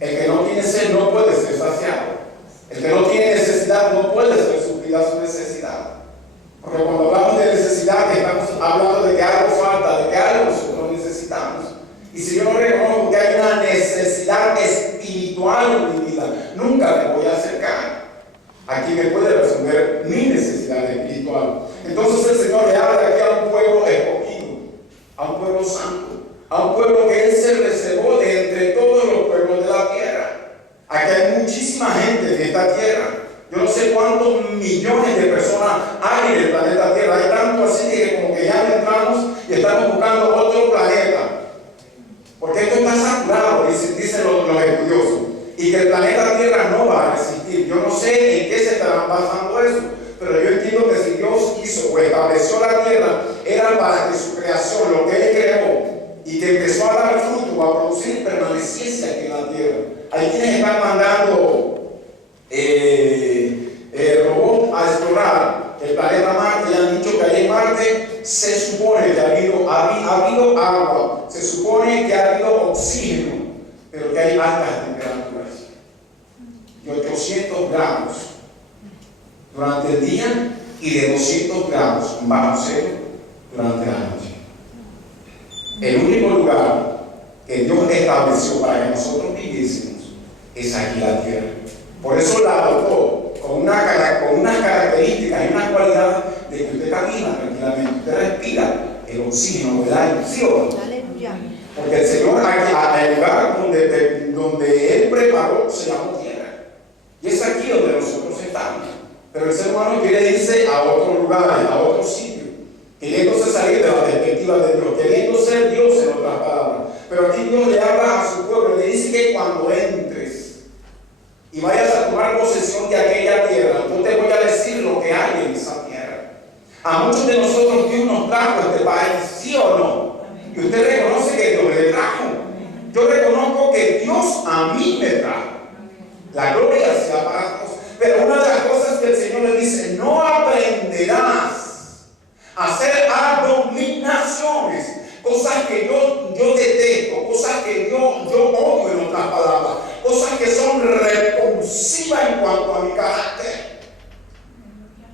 El que no tiene sed no puede ser saciado. El que no tiene necesidad no puede ser suplida su necesidad. Porque cuando hablamos de necesidad, estamos hablando de que algo falta, de que algo nosotros necesitamos. Y si yo no reconozco que hay una necesidad espiritual en mi vida, nunca me voy a acercar a quien me puede resolver mi necesidad espiritual. Entonces el Señor le habla aquí a un pueblo escogido, a un pueblo santo, a un pueblo que Él se reservó de entre todos los pueblos de la tierra. Aquí hay muchísima gente en esta tierra. Yo no sé cuántos millones de personas hay en el planeta Tierra. Hay tanto así que como que ya entramos y estamos buscando otro planeta. Porque esto está saturado, dicen los estudiosos. Y que el planeta Tierra no va a resistir. Yo no sé en qué se estará basando eso. Pero yo entiendo que si Dios hizo o estableció la Tierra, era para que su creación, lo que Él creó, y que empezó a dar fruto, a producir, permaneciese aquí en la Tierra. Hay quienes están mandando robots a explorar el planeta Marte y han dicho que ahí en Marte se supone que ha habido agua, se supone que ha habido oxígeno, pero que hay altas temperaturas de 800 grados durante el día y de 200 grados bajo cero durante la noche. El único lugar que Dios estableció para que nosotros viviésemos es aquí la tierra. Por eso la adoptó con unas características y unas cualidades de que usted camina tranquilamente, usted respira el oxígeno, el aire, ¿sí o no? Porque el Señor, el lugar donde Él preparó, se llamó tierra. Y es aquí donde nosotros estamos. Pero el ser humano quiere irse a otro lugar, a otro sitio, queriéndose salir de la perspectiva de Dios, queriendo ser Dios en otras palabras. Pero aquí Dios le habla a su pueblo, le dice que cuando entres y vayas a tomar posesión de aquella tierra, yo te voy a decir lo que hay en esa tierra. A muchos de nosotros Dios nos trajo a este país, ¿sí o no? Y usted reconoce que Dios le trajo. Yo reconozco que Dios a mí me trajo. La gloria sea para Dios. Pero una de las cosas que el Señor le dice, no aprenderás a hacer abominaciones, cosas que yo detesto, cosas que yo odio en otras palabras, cosas que son repulsivas en cuanto a mi carácter.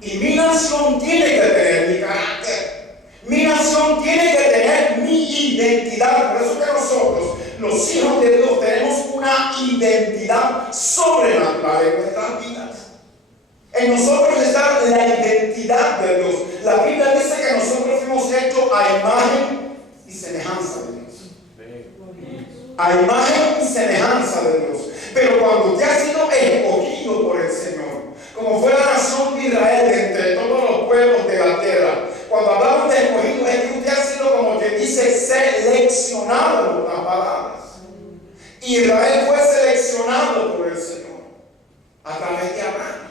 Y mi nación tiene que tener mi carácter. Mi nación tiene que tener mi identidad. Por eso que nosotros, los hijos de Dios, tenemos una identidad sobrenatural en nuestras vidas. En nosotros está la identidad de Dios. La Biblia dice que nosotros fuimos hechos a imagen y semejanza de Dios. A imagen y semejanza de Dios. Pero cuando usted ha sido escogido por el Señor, como fue la nación de Israel de entre todos los pueblos de la tierra, cuando hablamos de escogido es que usted ha sido, como que dice, seleccionado en otras palabras. Israel fue seleccionado por el Señor a través de Abraham.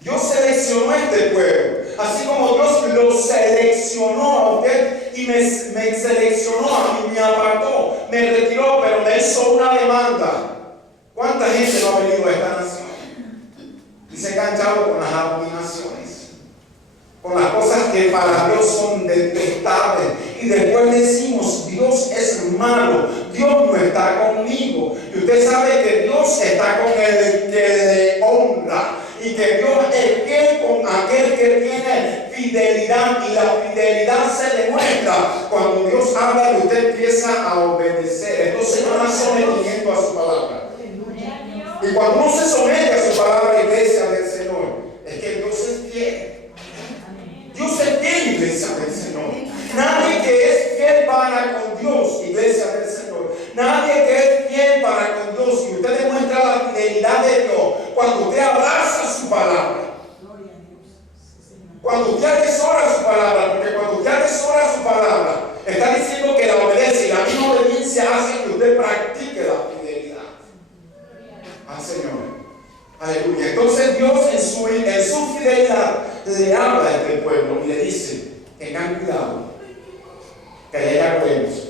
Dios seleccionó a este pueblo, así como Dios lo seleccionó a usted y me seleccionó a mí, me apartó, me retiró, pero me hizo una demanda. ¿Cuánta gente no ha venido a esta nación y se ha enganchado con las abominaciones, con las cosas que para Dios son detestables? Y después decimos, Dios es malo, Dios no está conmigo. Y usted sabe que Dios está con el que le honra. Y que Dios es fiel con aquel que tiene fidelidad, y la fidelidad se demuestra cuando Dios habla y usted empieza a obedecer. Entonces no está sometiendo a su palabra. Y cuando uno se somete a su palabra, iglesia del Señor, es que Dios es fiel. Dios es fiel, iglesia del Señor. Nadie que es fiel para con Dios, iglesia del Señor. Nadie que es fiel para con Dios, y usted demuestra la fidelidad de Dios cuando usted abraza su palabra. Cuando usted atesora su palabra, porque cuando usted atesora su palabra, está diciendo que la obedece, y la misma obediencia hace que usted practique la fidelidad al Señor. Aleluya. Entonces Dios en su fidelidad le habla a este pueblo y le dice, tengan cuidado, que allá hay agüeros,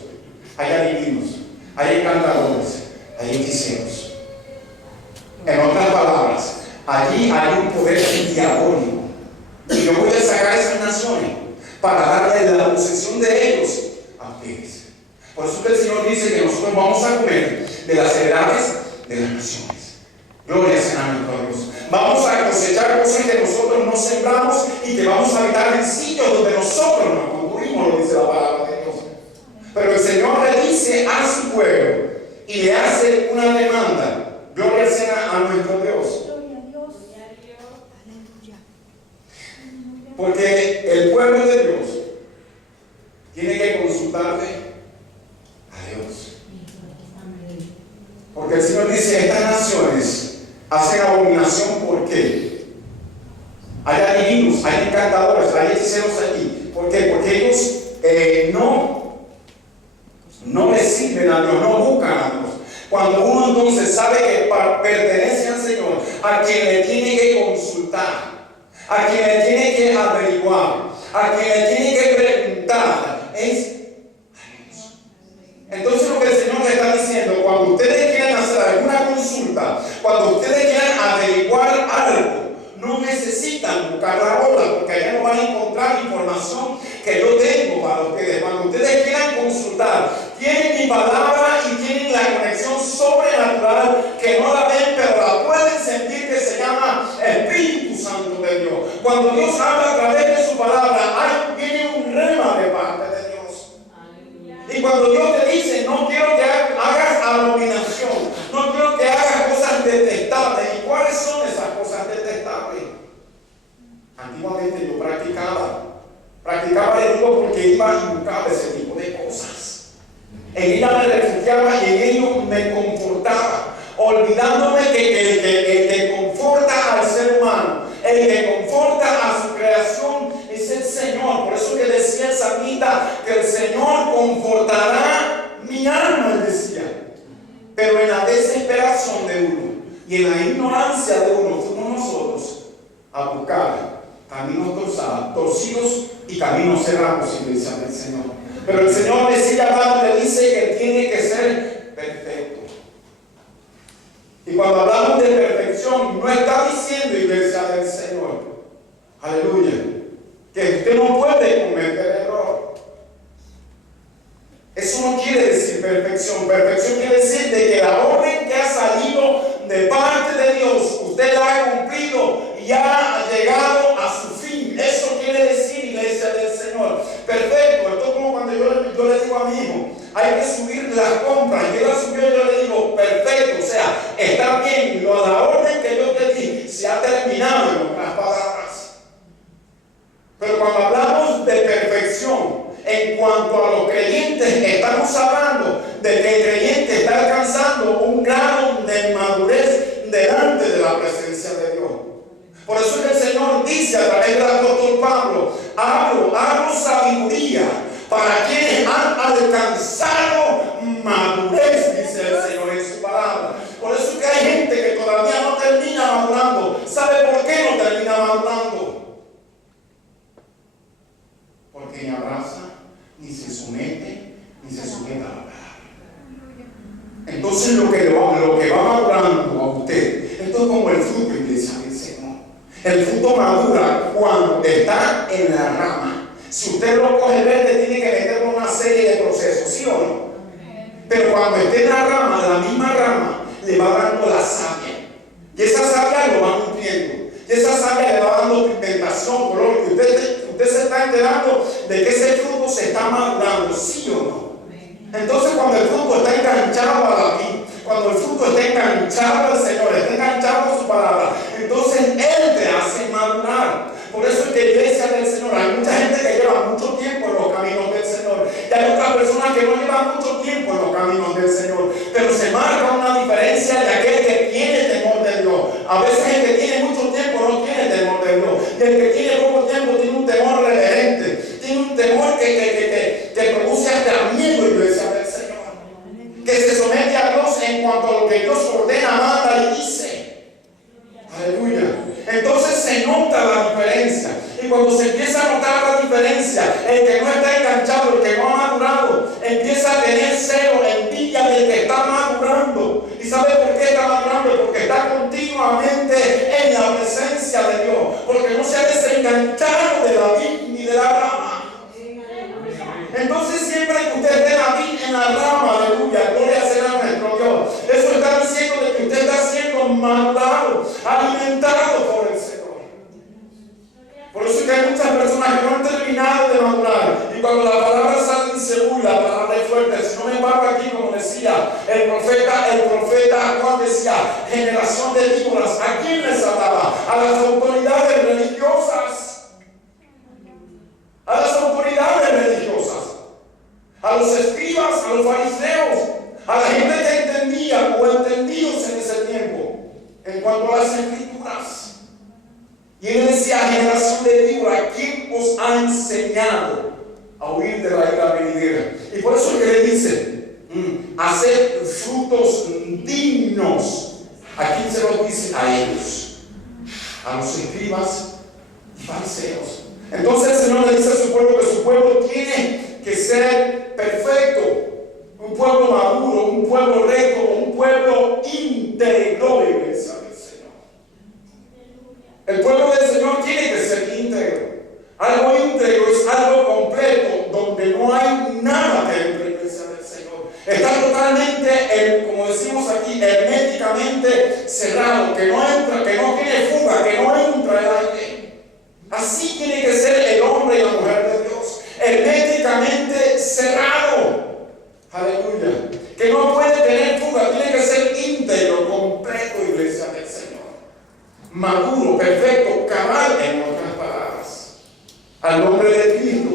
hay adivinos, hay encantadores, hay hechiceros. En otras palabras, allí hay un poder diabólico. Y yo voy a sacar esas naciones para darle la posesión de ellos a ustedes. Por eso que el Señor dice que nosotros vamos a comer de las heredades de las naciones. Gloria sea a nuestro Dios. Vamos a cosechar cosas que nosotros no sembramos y que vamos a habitar en sitios donde nosotros nos construimos, lo dice la palabra de Dios. Pero el Señor le dice a su pueblo y le hace una demanda. Gloria sea a nuestro Dios. Porque el pueblo de Dios tiene que consultarle a Dios. Porque el Señor dice, estas naciones hacen abominación. ¿Por qué? Hay adivinos, hay encantadores, hay hechiceros aquí. ¿Por qué? Porque ellos no le sirven a Dios, no buscan a Dios. Cuando uno entonces sabe que pertenece al Señor, a quien le tiene que consultar, a quien le tiene que averiguar, a quien le tiene que preguntar, es a Dios. Entonces lo que el Señor le está diciendo, cuando ustedes quieran hacer alguna consulta, cuando ustedes quieran averiguar algo, no necesitan buscar la bola, porque allá no van a encontrar información que yo tengo para ustedes. Cuando ustedes quieran consultar, tienen mi palabra y tienen la conexión sobrenatural que no la ven, pero la pueden sentir, que se llama Espíritu Santo de Dios. Cuando Dios habla a través de su palabra, viene un rema de parte de Dios. Y cuando Dios te dice, no quiero que hagas abominación, no quiero que hagas cosas detestables. ¿Y cuáles son esas cosas detestables? Antiguamente yo practicaba, le digo, porque iba y buscaba ese tipo de cosas. En ella me refugiaba y en ello me confortaba, olvidándome que el que conforta al ser humano, el que conforta a su creación, es el Señor. Por eso que decía el salmista que el Señor confortará mi alma, él decía. Pero en la desesperación de uno y en la ignorancia de uno, fuimos nosotros a buscar caminos torcidos y caminos cerrados, iglesia del Señor. Pero el Señor le sigue hablando y le dice que tiene que ser perfecto. Y cuando hablamos de perfección, no está diciendo, iglesia del Señor, aleluya, que usted no puede cometer error. Eso no quiere decir perfección. Perfección quiere decir de que la orden que ha salido de parte de Dios, usted la ha cumplido y ha llegado a su fin. Eso quiere decir, iglesia del Señor, perfecto. Esto es como cuando yo le digo a mi hijo, hay que subir las compras, y él la subió y yo le digo, perfecto, o sea, está bien, la orden que yo te di se ha terminado, en otras palabras. Pero cuando hablamos de perfección, en cuanto a los creyentes, estamos hablando de que el creyente está alcanzando un grado de madurez delante de la presencia de Dios. Por eso es que el Señor dice a través del apóstol Pablo, hablo sabiduría para quienes han alcanzado madurez, dice el Señor en su palabra. Por eso es que hay gente que todavía no termina madurando. ¿Sabe por qué no termina madurando? Porque ni abraza, ni se somete, ni se sujeta a la palabra. Entonces lo que va madurando a usted, esto es como el fruto, iglesia del Señor. El fruto madura cuando está en la rama. Si usted lo coge verde, tiene que meterle una serie de procesos, ¿sí o no? Pero cuando esté en la rama, la misma rama le va dando la savia. Y esa savia lo va nutriendo. Y esa savia le va dando pigmentación, color. Y usted se está enterando de que ese fruto se está madurando, ¿sí o no? Entonces cuando el fruto está enganchado a la vid, cuando el fruto está enganchado al Señor, está enganchado a su palabra, entonces Él te hace madurar. Por eso es que iglesia del Señor, hay mucha gente que lleva mucho tiempo en los caminos del Señor y hay otras personas que no llevan mucho tiempo en los caminos del Señor, pero se marca una diferencia de aquel que tiene temor de Dios. A veces el que tiene mucho tiempo no tiene temor de Dios, y el que tiene poco tiempo tiene un temor reverente, tiene un temor que produce hasta miedo, iglesia del Señor, que se somete a Dios en cuanto a lo que Dios ordena, manda y dice. Aleluya. Entonces se nota la diferencia. Y cuando se empieza a notar la diferencia, el que no está enganchado, el que no ha madurado, empieza a tener celo, envidia del que está madurando. ¿Y sabe por qué está madurando? Porque está continuamente en la presencia de Dios. Porque no se ha desenganchado de la vid ni de la rama. Entonces siempre que usted esté en la El profeta Juan decía, generación de víboras. ¿A quién les hablaba? A las autoridades religiosas. A las autoridades religiosas. A los escribas, a los fariseos, a la gente que entendía o entendidos en ese tiempo en cuanto a las escrituras. Y él decía, generación de víbora, ¿quién os ha enseñado a huir de la ira venidera? Y por eso que le dice, hacer frutos dignos. ¿A quién se los dice? A ellos, a los escribas y fariseos. Entonces el Señor le dice a su pueblo que su pueblo tiene que ser perfecto, un pueblo maduro, un pueblo recto, un pueblo íntegro, iglesia del Señor. El pueblo del Señor tiene que ser íntegro. Algo íntegro es algo completo, donde no hay nada dentro, iglesia del Señor. Está totalmente, como decimos aquí, herméticamente cerrado, que no entra, que no tiene fuga, que no entra el aire. Así tiene que ser el hombre y la mujer de Dios, herméticamente cerrado. Aleluya. Que no puede tener fuga, tiene que ser íntegro, completo, iglesia del Señor. Maduro, perfecto, cabal, en otras palabras. Al nombre de Cristo.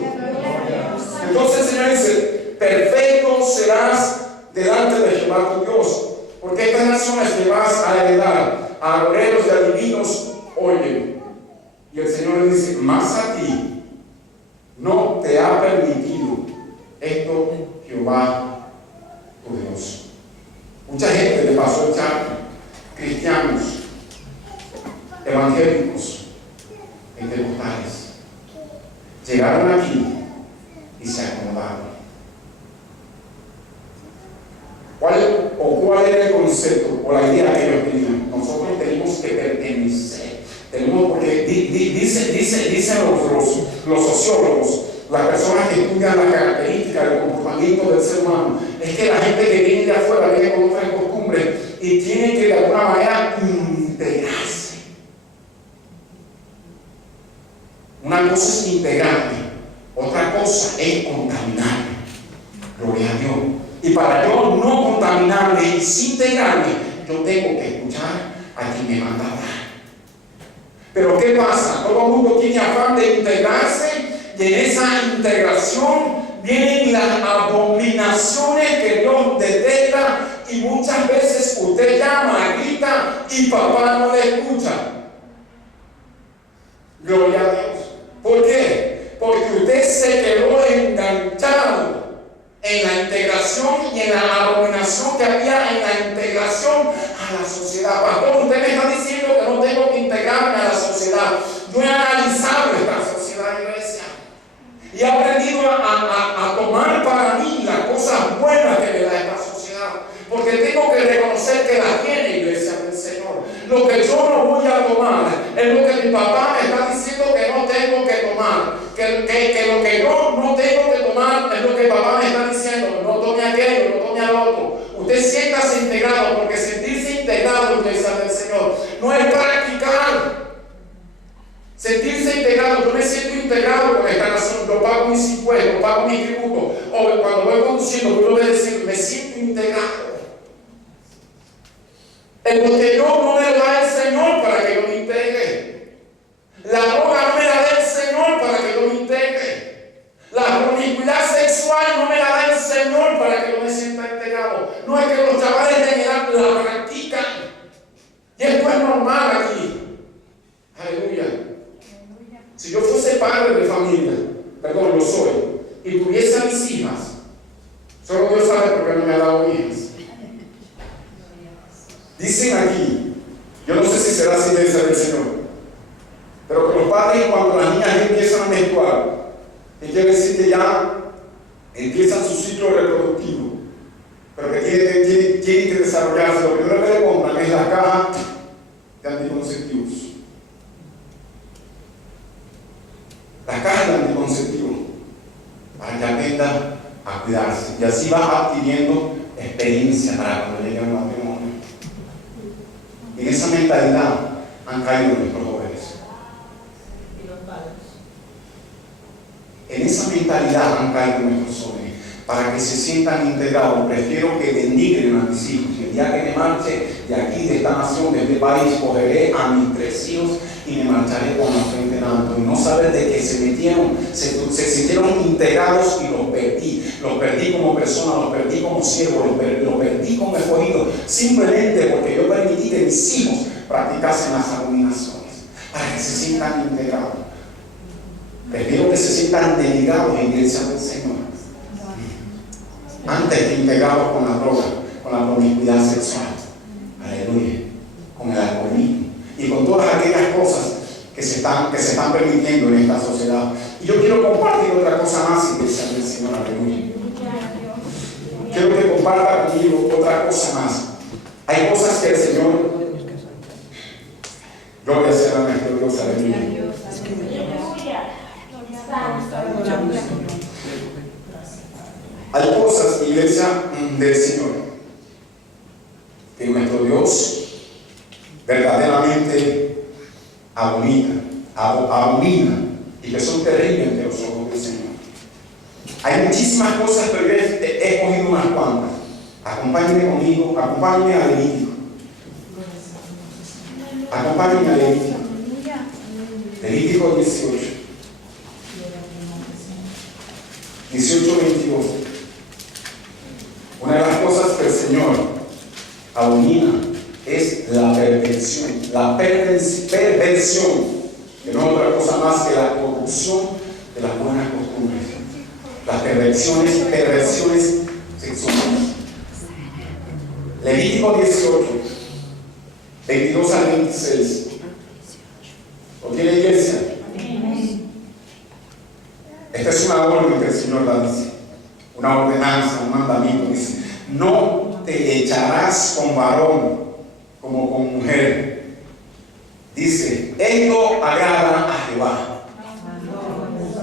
Entonces el Señor dice, perfecto serás delante de Jehová tu Dios, porque estas naciones que vas a heredar, a obreros y adivinos, oyen. Y el Señor le dice, más a ti no te ha permitido esto Jehová tu Dios. Mucha gente le pasó el charco, cristianos, evangélicos, pentecostales, llegaron aquí y se acomodaron. ¿Cuál era el concepto o la idea que ellos tenían? Nosotros tenemos que pertenecer. Porque dicen los sociólogos, las personas que estudian las características del comportamiento del ser humano, es que la gente que viene de afuera viene con otras costumbres y tiene que de alguna manera integrarse. Una cosa es integrarme, otra cosa es contaminarme. Gloria a Dios. Y para yo no contaminarme y sin integrarme, yo tengo que escuchar a quien me manda a hablar. Pero ¿qué pasa? Todo el mundo tiene afán de integrarse y en esa integración vienen las abominaciones que Dios detesta y muchas veces usted llama, grita y papá no le escucha. Gloria a Dios. ¿Por qué? Porque usted se quedó enganchado en la integración y en la abominación que había en la integración a la sociedad. Pastor, usted me está diciendo que no tengo que integrarme a la sociedad. Yo he analizado esta sociedad, iglesia, y he aprendido a tomar para mí las cosas buenas que me da esta sociedad, porque tengo que reconocer que las tiene, iglesia del Señor. Lo que yo no voy a tomar es lo que mi papá me está diciendo que no tengo que tomar. Que lo que yo no tengo que tomar es lo que papá me está diciendo. No tome aquello, no tome al otro. Usted siéntase integrado, porque sentirse integrado, iglesia del Señor, no es practicar. Sentirse integrado, yo me siento integrado con esta nación, yo pago mis impuestos, pago mis tributos, o cuando voy conduciendo, yo voy a decir, me siento integrado. En lo que yo no me lo da el Señor para que yo me integre. La droga no me la da el Señor para que yo me integre. La promiscuidad sexual no me la da el Señor para que yo me sienta integrado. No es que los chavales de mi edad la practican. Y esto es normal aquí. Aleluya. Si yo fuese padre de familia, perdón, lo soy, y tuviese a mis hijas, solo Dios sabe por qué no me ha dado hijas. Dicen aquí, yo no sé si será así de del Señor, pero que los padres cuando las niñas empiezan a menstruar, que quiere decir que ya empiezan su ciclo reproductivo, pero que tienen que desarrollarse. Lo primero que le compran es la caja de anticonceptivos. La caja de anticonceptivos, para que aprenda a cuidarse. Y así va adquiriendo experiencia para cuando llegue al matrimonio. En esa mentalidad han caído nuestros jóvenes. Y los padres. En esa mentalidad han caído nuestros jóvenes. Para que se sientan integrados, prefiero que denigren a mis marche de aquí, de esta nación, de este país, cogeré a mis 3 hijos y me marcharé con la frente en alto. Y no saber de que se metieron, se sintieron integrados y los perdí como persona, los perdí como siervo, los perdí como escogido, simplemente porque yo permití que mis hijos practicasen las abominaciones, para que se sientan integrados. Prefiero que se sientan denigrados en iglesia del Señor, antes que integrados con la droga, con la promiscuidad sexual, aleluya, con el alcoholismo y con todas aquellas cosas que se están permitiendo en esta sociedad. Y yo quiero compartir otra cosa más, iglesia del Señor, aleluya. Quiero que comparta conmigo otra cosa más. Hay cosas que el Señor, gloria sea a nuestro Dios, aleluya. Hay cosas, iglesia del Señor, que nuestro Dios verdaderamente abomina y que son terribles ante los ojos del Señor. Hay muchísimas cosas, pero yo he escogido unas cuantas. Acompáñenme conmigo, acompáñenme a Levítico. Acompáñenme a Levítico. Levítico 18. 18:22. Una de las cosas que el Señor abomina es la perversión. La perversión, que no es otra cosa más que la corrupción de las buenas costumbres. Las perversiones sexuales. Levítico 18, 22 al 26. ¿Lo tiene iglesia? Esta es una orden que el Señor la dice, una ordenanza, un mandamiento. Dice: no te echarás con varón como con mujer. Dice: esto agrada a Jehová.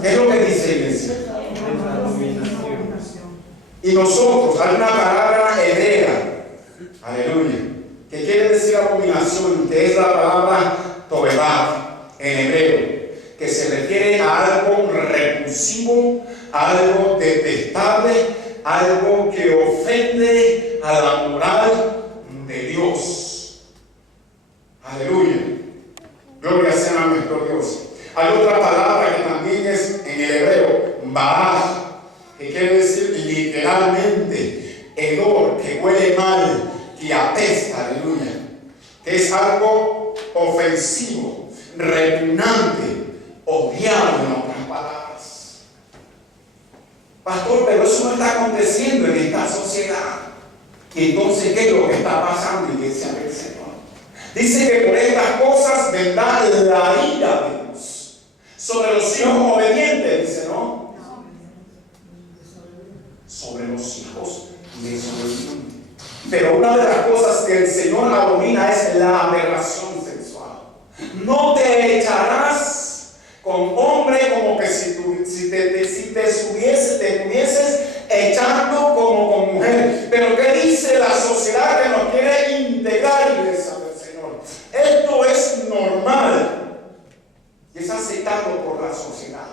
¿Qué es lo que dice, iglesia? Y nosotros, hay una palabra hebrea, aleluya, que quiere decir abominación, que es la palabra tobedat en hebreo, que se refiere a algo repulsivo, algo detestable, algo que ofende a la moral de Dios. Aleluya. Gloria sea a nuestro Dios. Hay otra palabra que también es en el hebreo, baal, que quiere decir literalmente hedor, que huele mal, que apesta, aleluya, que es algo ofensivo, repugnante, odiado, en otras palabras. Pastor, pero eso no está aconteciendo en esta sociedad. Y entonces, ¿qué es lo que está pasando, iglesia del Señor? Dice que por estas cosas vendrá la ira de Dios sobre los hijos obedientes, dice, ¿no? Sobre los hijos desobedientes. Pero una de las cosas que el Señor abomina es la aberración sexual. No te echarás con hombre como que si te estuvieses echando como con mujer. Pero ¿qué dice la sociedad que nos quiere integrar, iglesia del Señor? Esto es normal y es aceptado por la sociedad.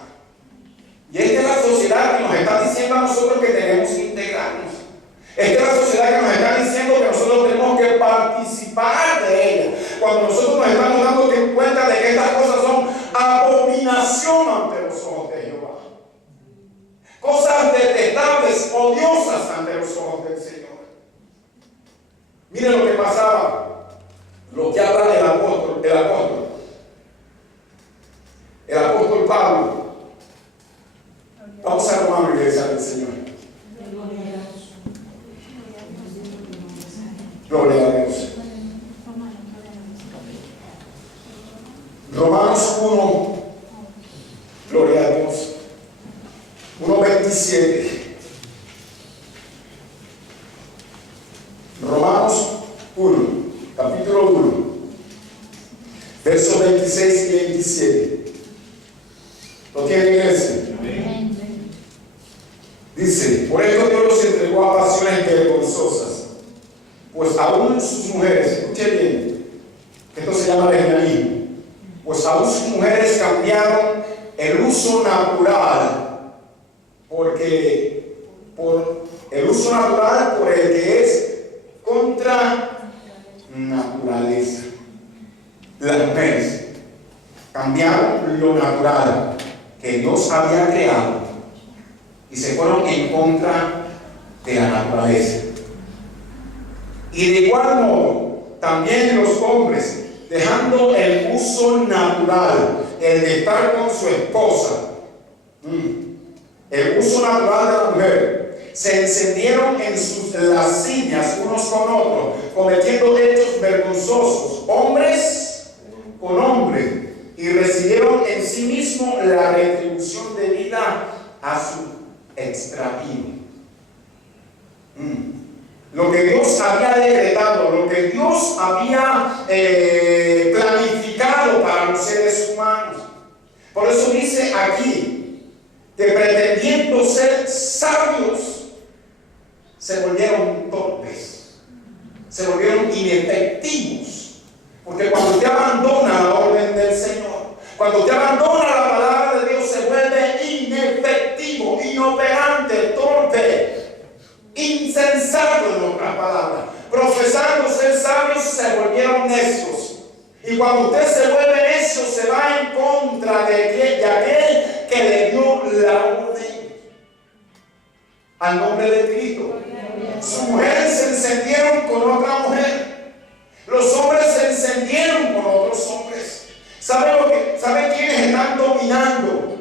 Y esta es la sociedad que nos está diciendo a nosotros que tenemos que integrarnos. Esta es la sociedad que nos está diciendo que nosotros tenemos que participar de ella. Cuando nosotros nos estamos dando cuenta de que estas cosas son abominación ante los ojos de Jehová. Cosas detestables, odiosas ante los ojos del Señor. Miren lo que pasaba, lo que habla el apóstol Pablo. Vamos a Romanos, iglesia del Señor. Gloria a Dios. Romanos 1, gloria a Dios. 1:27. Romanos 1, capítulo 1, versos 26 y 27. ¿Lo tiene, iglesia? Dice: por esto Dios los entregó a pasiones vergonzosas, pues aún sus mujeres, escuche bien, esto se llama lesbianismo, pues aún sus mujeres cambiaron el uso natural, por el uso natural por el que es contra lo natural que Dios había creado y se fueron en contra de la naturaleza. Y de igual modo, también los hombres, dejando el uso natural, el de estar con su esposa, el uso natural de la mujer, se encendieron en sus lascivias unos con otros, cometiendo hechos vergonzosos, hombres con hombres, y recibieron en sí mismo la retribución debida a su extravío. Lo que Dios había decretado, lo que Dios había planificado para los seres humanos. Por eso dice aquí que pretendiendo ser sabios, se volvieron torpes, se volvieron inefectivos. Porque cuando usted abandona la orden del Señor, cuando usted abandona la palabra de Dios, se vuelve inefectivo, inoperante, torpe, insensato, en otras palabras. Profesando ser sabios, se volvieron necios. Y cuando usted se vuelve necio, se va en contra de aquel que le dio la orden. Al nombre de Cristo. Sus mujeres se encendieron con otra mujer. Los hombres se encendieron con otros hombres. ¿Sabe quiénes están dominando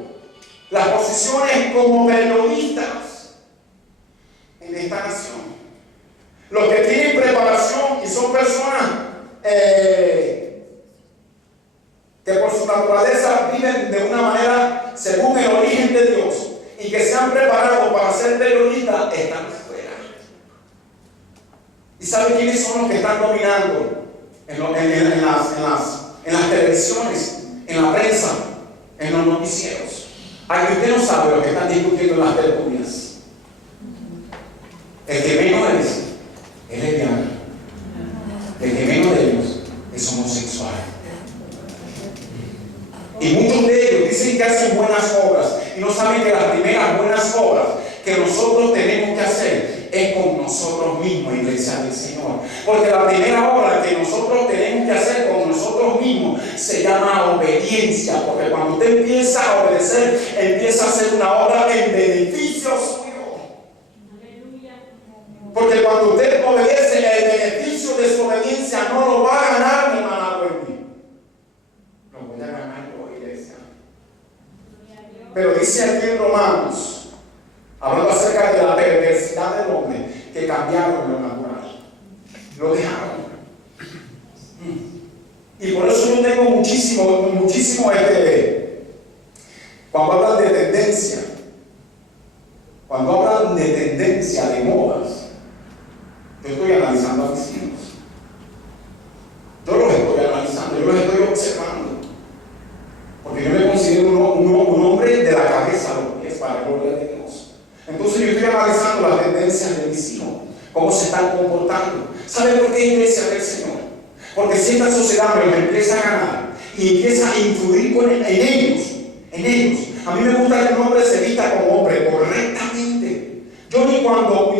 las posiciones como periodistas en esta nación? Los que tienen preparación y son personas que por su naturaleza viven de una manera según el origen de Dios y que se han preparado para ser periodistas, están fuera. ¿Y sabe quiénes son los que están dominando en las televisiones, en la prensa, en los noticieros? Aquí usted no sabe lo que están discutiendo en las tertulias. El que menos es lesbiana. El que menos de ellos es homosexual. Y muchos de ellos dicen que hacen buenas obras y no saben que las primeras buenas obras que nosotros tenemos que hacer es con nosotros mismos, iglesia del Señor. Porque la primera obra que nosotros tenemos que hacer con nosotros mismos se llama obediencia. Porque cuando usted empieza a obedecer, empieza a hacer una obra en beneficio suyo. Porque cuando usted obedece, el beneficio de su obediencia no lo va a ganar mi hermana Wendy. Lo voy a ganar yo, iglesia. Pero dice aquí en Romanos, hablando acerca de la perversidad del hombre, que cambiaron lo natural. Lo dejaron. Y por eso yo tengo muchísimo cuando hablan de tendencia, de modas, yo estoy analizando a mis hijos. Yo los estoy analizando, yo los estoy observando. Porque yo me considero un hombre de la cabeza, lo que es para la gloria de Dios. Entonces yo estoy analizando las tendencias de mis hijos, cómo se están comportando. ¿Sabe por qué, iglesia del Señor? Porque si esta sociedad me lo empieza a ganar y empieza a influir en ellos. A mí me gusta que un hombre se vista como hombre correctamente. Yo ni cuando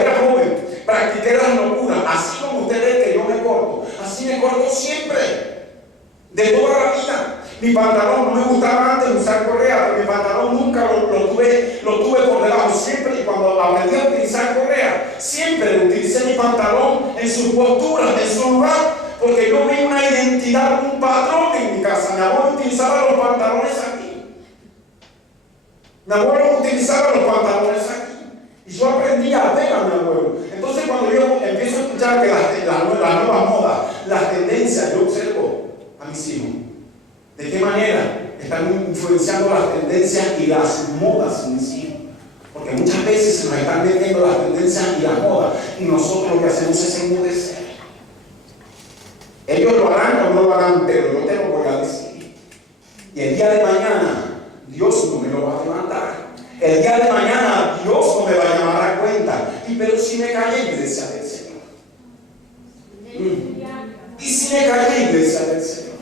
era joven practiqué las locuras, así como usted ve que yo me corto, así me corto siempre, de toda la vida. Mi pantalón no me gustaba antes usar correa, pero mi pantalón nunca lo tuve por debajo, siempre. Y cuando aprendí a utilizar correa, siempre utilicé mi pantalón en su postura, en su lugar, porque yo vi una identidad, un patrón en mi casa. Mi abuelo utilizaba los pantalones aquí. Y yo aprendí a ver a mi abuelo. Entonces cuando yo empiezo a escuchar que las nuevas modas, las tendencias, yo observo a mis hijos. ¿De qué manera están influenciando las tendencias y las modas en mis hijos? Porque muchas veces se nos están metiendo las tendencias y las modas y nosotros lo que hacemos es enmudecer. Ellos lo harán o no lo harán, pero yo te lo voy a decir. Y el día de mañana Dios no me lo va a levantar. El día de mañana Dios no me va a llamar a cuenta. Pero si me callé, iglesia del Señor. Y si me callé, iglesia del Señor,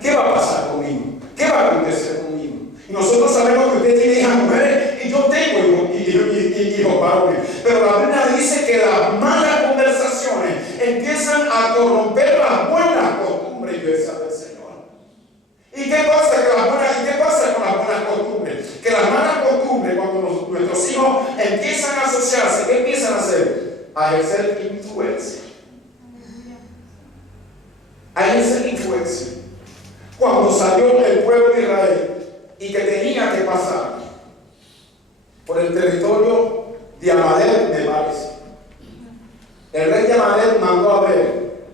¿qué va a pasar conmigo? ¿Qué va a acontecer conmigo? Y nosotros sabemos que usted tiene hijas mujeres y yo tengo hijos varones. Pero la Biblia dice que las malas conversaciones empiezan a corromper las buenas costumbres, iglesia del Señor. ¿Y qué pasa con las buenas costumbres? Que las malas costumbres, cuando nuestros hijos empiezan a asociarse, ¿qué empiezan a hacer? A ejercer influencia. A ejercer influencia. Cuando salió el pueblo de Israel y que tenía que pasar por el territorio de Amalek, me parece, el rey de Amalek mandó a ver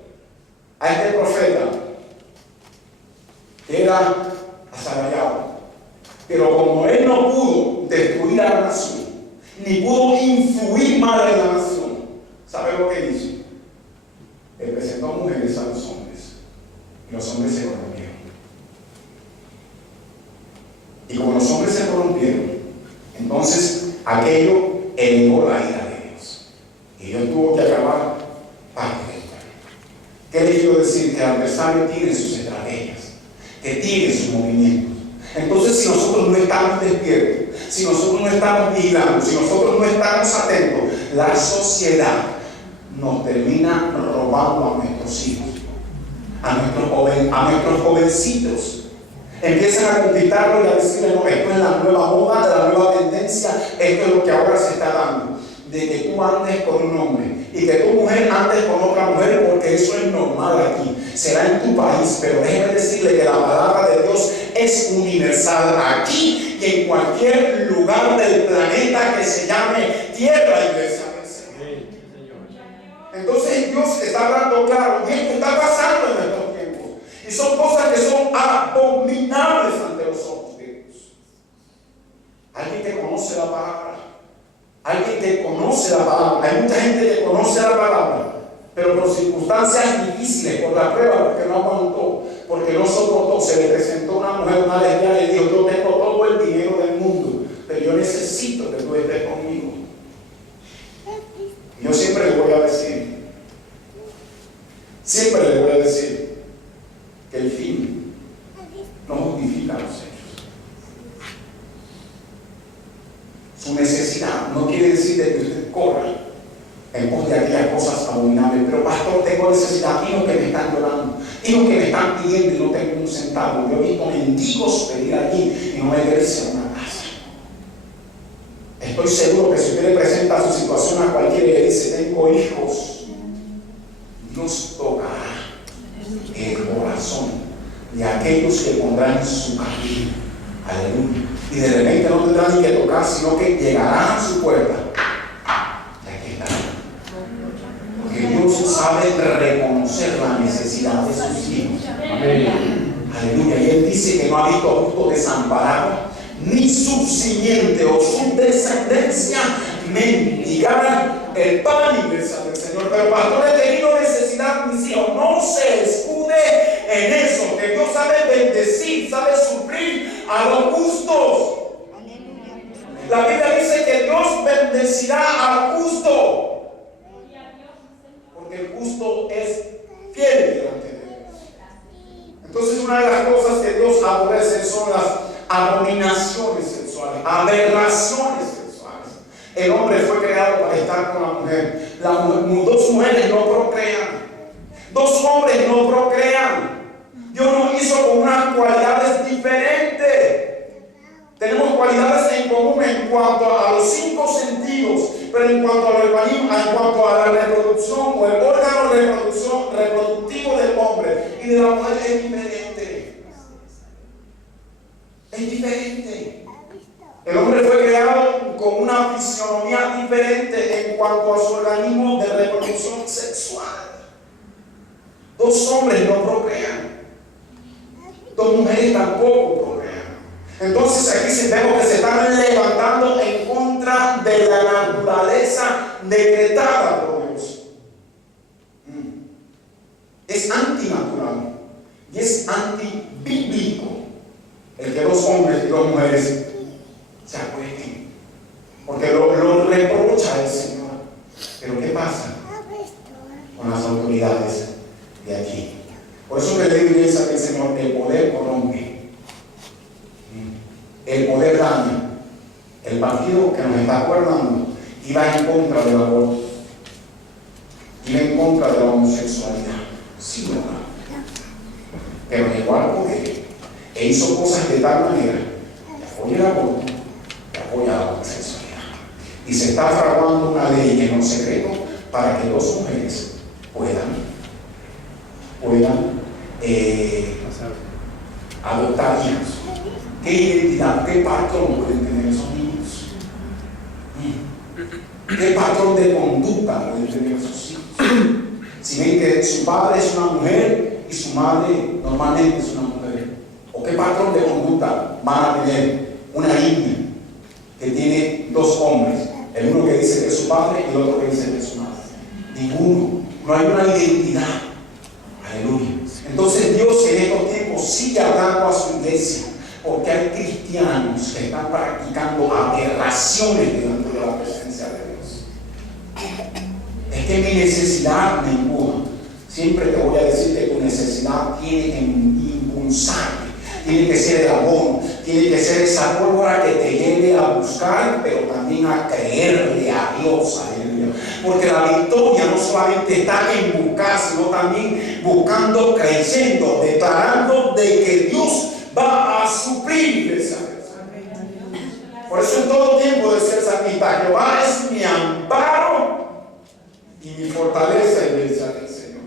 a este profeta, que era asalariado, pero como él no pudo destruir a la nación, ni pudo influir mal en la nación, ¿sabe lo que hizo? Le presentó mujeres a los hombres, y los hombres se corrompieron. Y como los hombres se corrompieron, entonces aquello elevó la ira de Dios, y Dios tuvo que acabar parte del pueblo. ¿Qué le quiero decir? Que el adversario tiene sus estrategias, que tiene sus movimientos. Entonces, si nosotros no estamos despiertos, si nosotros no estamos vigilando, si nosotros no estamos atentos, la sociedad nos termina robando a nuestros hijos, a nuestros jovencitos. Empiezan a conquistarlo y a decirle: no, esto es la nueva moda, la nueva tendencia, esto es lo que ahora se está dando, de que tú andes con un hombre y que tu mujer andes con otra mujer, porque eso es normal aquí. Será en tu país, pero déjeme decirle que la palabra de Dios es universal aquí y en cualquier lugar del planeta que se llame tierra, iglesia. Entonces Dios está hablando claro, y esto está pasando en estos tiempos, y son cosas que son abominables ante los ojos de Dios. Alguien que conoce la palabra, alguien que conoce la palabra. Hay mucha gente que conoce la palabra, pero por circunstancias difíciles, por la prueba, porque no aguantó, porque no soportó, se le presentó una mujer, una lesbiana, y dijo: yo tengo todo el dinero del mundo, pero yo necesito que tú estés conmigo. Yo siempre le voy a decir, que el fin no justifica los hechos. Su necesidad no quiere decir de que usted corra en pos de aquellas cosas abominables. Pero pastor, tengo necesidad. Hijos que me están llorando, hijos que me están pidiendo y no tengo un centavo. Yo he visto mendigos pedir allí y no me merecen una casa. Estoy seguro que si usted le presenta su situación a cualquiera y le dice: tengo hijos, Dios tocará el corazón de aquellos que pondrán su camino. Aleluya. Y de repente no tendrán ni que tocar, sino que llegarán a su puerta. Y aquí estarán. Porque Dios sabe reconocer la necesidad de sus hijos. Amén. Aleluya. Y Él dice que no ha visto justo desamparado, ni su simiente o su descendencia mendigar el pan y besa del Señor. Pero pastor, he tenido necesidad, mis hijos. No se escude en eso, que Dios sabe bendecir, sabe suplir a los justos. La Biblia dice que Dios bendecirá al justo, porque el justo es fiel delante de Dios. Entonces, una de las cosas que Dios aborrece son las abominaciones sexuales, aberraciones sexuales. El hombre fue creado para estar con la mujer. Dos mujeres no procrean, dos hombres no procrean. Dios nos hizo con unas cualidades diferentes. Tenemos cualidades en común en cuanto a los 5 sentidos, pero en cuanto al organismo, en cuanto a la reproducción o el órgano de reproductivo del hombre y de la mujer es diferente. Es diferente. El hombre fue creado con una fisionomía diferente en cuanto a su organismo de reproducción sexual. Dos hombres no procrean, dos mujeres tampoco procrean. Entonces aquí vemos que se están levantando en contra de la naturaleza decretada por Dios. Es antinatural y es antibíblico el que dos hombres y dos mujeres se acuesten, porque lo reprocha el Señor. Pero ¿qué pasa con las autoridades de aquí? Por eso que le digo, iglesia, que el Señor, el poder corrompe, el poder daña. El partido que nos está gobernando iba en contra del aborto, iba en contra de la homosexualidad, sí, ¿verdad? Pero llegó al poder e hizo cosas de tal manera que apoya el aborto, que apoya la homosexualidad. Y se está fraguando una ley en lo secreto para que 2 mujeres puedan adoptar hijos. ¿Qué identidad, qué patrón pueden tener esos niños? ¿Qué patrón de conducta pueden tener esos hijos? Si ven que su padre es una mujer y su madre normalmente es una mujer, ¿o qué patrón de conducta van a tener una niña que tiene 2 hombres? El uno que dice que es su padre y el otro que dice que es su madre. Ninguno. No hay una identidad. Aleluya. Entonces Dios en estos tiempos sigue hablando a su iglesia, porque hay cristianos que están practicando aberraciones delante de la presencia de Dios. Es que mi necesidad me empuja. Siempre te voy a decir que tu necesidad tiene que impulsarte, tiene que ser el abono, tiene que ser esa pólvora que te lleve a buscar, pero también a creerle a Dios. Aleluya. Porque la victoria no solamente está en buscar, sino también buscando, creyendo, declarando de que Dios va a suplir esa necesidad. Por eso en todo tiempo de ser salmista, Jehová es mi amparo y mi fortaleza, iglesia del Señor.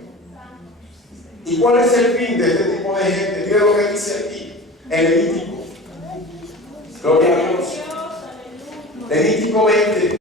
¿Y cuál es el fin de este tipo de gente? Mira lo que dice aquí en Levítico